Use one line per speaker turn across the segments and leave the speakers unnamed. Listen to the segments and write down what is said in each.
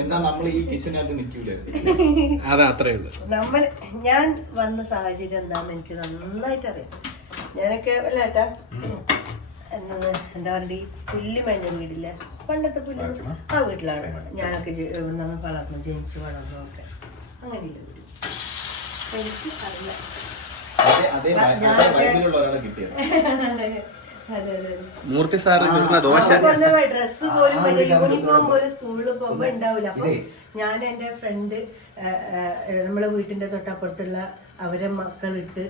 എന്നാ നമ്മൾ ഈ കിച്ചനകത്ത് നിൽക്കൂലേ?
അത് അത്രേ ഉള്ളൂ.
നമ്മൾ ഞാൻ വന്ന സാഹചര്യം എന്താന്ന് എനിക്ക് നന്നായിട്ട് അറിയാം. ഞാനൊക്കെ അല്ല ഏട്ടാ എന്താ പറയുക ഈ പുല്ല് മേഞ്ഞ വീടില്ല? പണ്ടത്തെ പുല്ല്. ആ വീട്ടിലാണ്. ഞാനൊക്കെ ഇവിടുന്ന് വളർന്നു ജനിച്ചു വളർന്നു ഒക്കെ. അങ്ങനെയില്ല വീട്. എനിക്ക് അറിയാം.
മൂർത്തി സാറ് കിട്ടുന്ന ദോശ.
ഡ്രസ് പോലും യൂണിഫോം പോലും സ്കൂളിൽ പോകുമ്പോ ഉണ്ടാവില്ല അപ്പൊ ഞാൻ എന്റെ ഫ്രണ്ട് നമ്മളെ വീട്ടിന്റെ തൊട്ടപ്പുറത്തുള്ള അവരെ മക്കളിട്ട്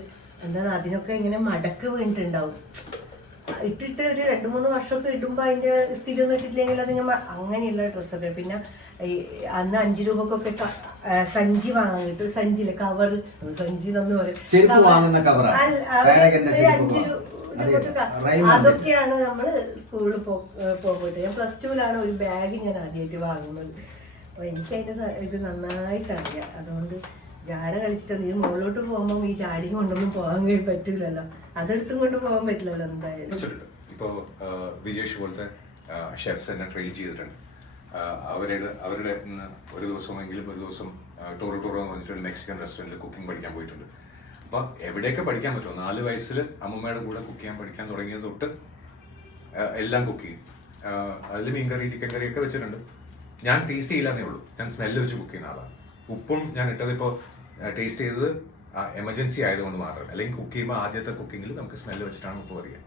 എന്താ അതിനൊക്കെ ഇങ്ങനെ മടക്ക് വീണിട്ടുണ്ടാവും. ഇട്ടിട്ട് ഒരു രണ്ടു മൂന്ന് വർഷമൊക്കെ ഇടുമ്പോ അതിന്റെ സ്ഥിതി ഒന്നും ഇട്ടിട്ടില്ലെങ്കിൽ അത് ഇങ്ങനെ അങ്ങനെയുള്ള ഡ്രസ്സൊക്കെ പിന്നെ അന്ന് അഞ്ചു രൂപക്കൊക്കെ സഞ്ചി വാങ്ങാൻ കിട്ടും സഞ്ചിയിൽ കവർ സഞ്ചി എന്നൊന്ന് പറയും. അഞ്ചു. അതൊക്കെയാണ് നമ്മൾ സ്കൂളിൽ പോകുന്നത് ഞാൻ പ്ലസ് ടുവിലാണ് ഒരു ബാഗ് ഞാൻ ആദ്യമായിട്ട് വാങ്ങുന്നത്. അപ്പൊ എനിക്ക് അതിന്റെ ഇത് നന്നായിട്ട് അറിയാം അതുകൊണ്ട് ജാട കളിച്ചിട്ട് നീ മുകളിലോട്ട് പോകുമ്പോൾ ഈ ചാടി കൊണ്ടൊന്നും പോകാൻ പറ്റില്ലല്ലോ. അതെടുത്തും കൊണ്ട് പോകാൻ പറ്റില്ലല്ലോ എന്തായാലും.
വെച്ചിട്ടുണ്ട്. ഇപ്പോൾ വിജേഷ് പോലത്തെ ഷെഫ്സ് എന്നെ ട്രെയിൻ ചെയ്തിട്ടുണ്ട്. അവരുടെ അവരുടെ ഒരു ദിവസമെങ്കിലും ഒരു ദിവസം ടോറോ ടൂർ എന്ന് പറഞ്ഞിട്ട് ഒരു മെക്സിക്കൻ റെസ്റ്റോറന്റിൽ കുക്കിംഗ് പഠിക്കാൻ പോയിട്ടുണ്ട്. അപ്പോൾ എവിടെയൊക്കെ പഠിക്കാൻ പറ്റുമോ നാല് വയസ്സിൽ അമ്മമ്മയുടെ കൂടെ കുക്ക് ചെയ്യാൻ പഠിക്കാൻ തുടങ്ങിയത് തൊട്ട് എല്ലാം കുക്ക് ചെയ്യും. അതിൽ മീൻകറി ചിക്കൻ കറി ഒക്കെ വെച്ചിട്ടുണ്ട്. ഞാൻ ടേസ്റ്റ് ചെയ്യില്ലെന്നേ ഉള്ളൂ. ഞാൻ സ്മെല്ല് വെച്ച് കുക്ക് ചെയ്യുന്ന ആളാണ്. ഉപ്പും ഞാൻ ഇട്ടത് ഇപ്പോൾ ടേസ്റ്റ് ചെയ്തത് എമർജൻസി ആയതുകൊണ്ട് മാത്രം. അല്ലെങ്കിൽ കുക്ക് ചെയ്യുമ്പോൾ ആദ്യത്തെ കുക്കിങ്ങിൽ നമുക്ക് സ്മെല്ല് വെച്ചിട്ടാണ് ഉപ്പ് പറയുക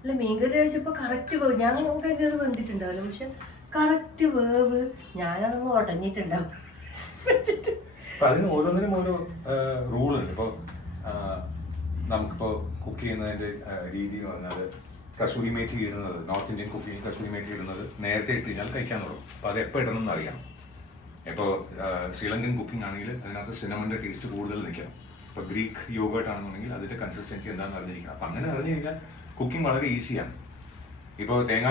അല്ല മീൻകറി കഴിച്ചപ്പോൾ കറക്റ്റ് ഞാൻ കരുതിയത് വന്നിട്ടുണ്ടാവില്ല പക്ഷെ കറക്റ്റ് വേവ് ഞാനതൊന്ന് ഉടഞ്ഞിട്ടുണ്ടാവും.
അപ്പൊ അതിന് ഓരോന്നിനും ഓരോ റൂൾ ഉണ്ട്. ഇപ്പോൾ നമുക്കിപ്പോൾ കുക്ക് ചെയ്യുന്നതിന്റെ രീതി എന്ന് പറഞ്ഞാൽ കസൂരി മേത്തി ഇടുന്നത് North Indian cooking kasuri methi ഇടുന്നത് നേരത്തെ ഇട്ട് കഴിഞ്ഞാൽ കഴിക്കാൻ തുടങ്ങും. അപ്പോൾ അത് എപ്പോൾ ഇടണം എന്ന് അറിയണം ഇപ്പോൾ ശ്രീലങ്കൻ കുക്കിംഗ് ആണെങ്കിൽ അതിനകത്ത് സിനമന്റെ ടേസ്റ്റ് കൂടുതൽ നിൽക്കണം. ഇപ്പോൾ ഗ്രീക്ക് യോഗേർട്ട് ആണെന്നുണ്ടെങ്കിൽ അതിന്റെ കൺസിസ്റ്റൻസി എന്താണെന്ന് അറിഞ്ഞിരിക്കണം. അപ്പം അങ്ങനെ അറിഞ്ഞു കഴിഞ്ഞാൽ കുക്കിംഗ് വളരെ ഈസിയാണ് ഇപ്പോൾ തേങ്ങാ